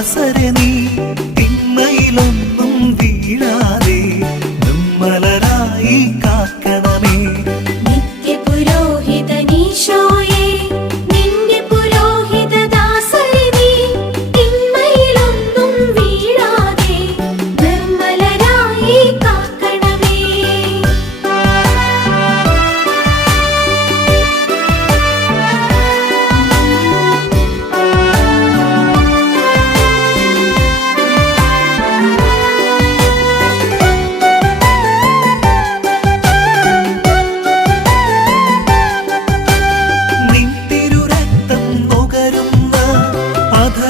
pasaré.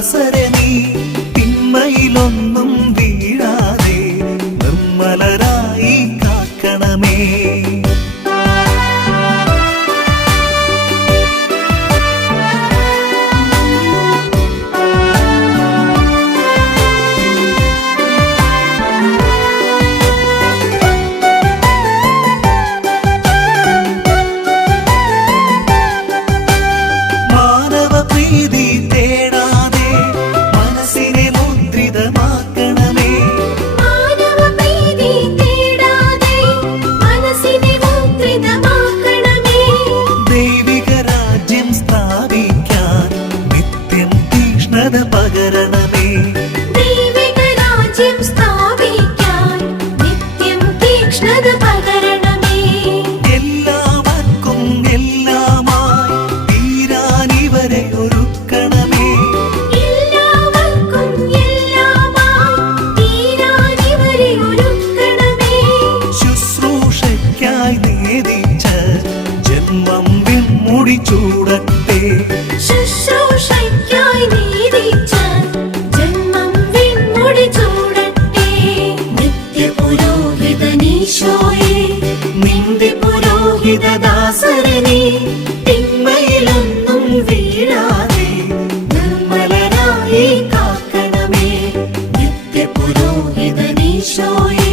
ദാസരനീ തിന്മയിലൊന്ന് പകരണമേ രാജ്യം സ്ഥാപിക്കാൻ നിത്യം തീക്ഷ്ണത പകരണമേ. എല്ലാവർക്കും എല്ലാമായി തീരാൻ ഇവരെ ഒരുക്കണമേ. എല്ലാവർക്കും എല്ലാമായി തീരാൻ ഇവരെ ഒരുക്കണമേ. ശുശ്രൂഷയ്ക്കായി നേതിച്ച ജന്മം ചൂടട്ടെ. തിന്മയിലൊന്നും വീഴാതെ നിർമ്മലനായി കാക്കണമേ. നിത്യപുരോഹിതനീശോയെ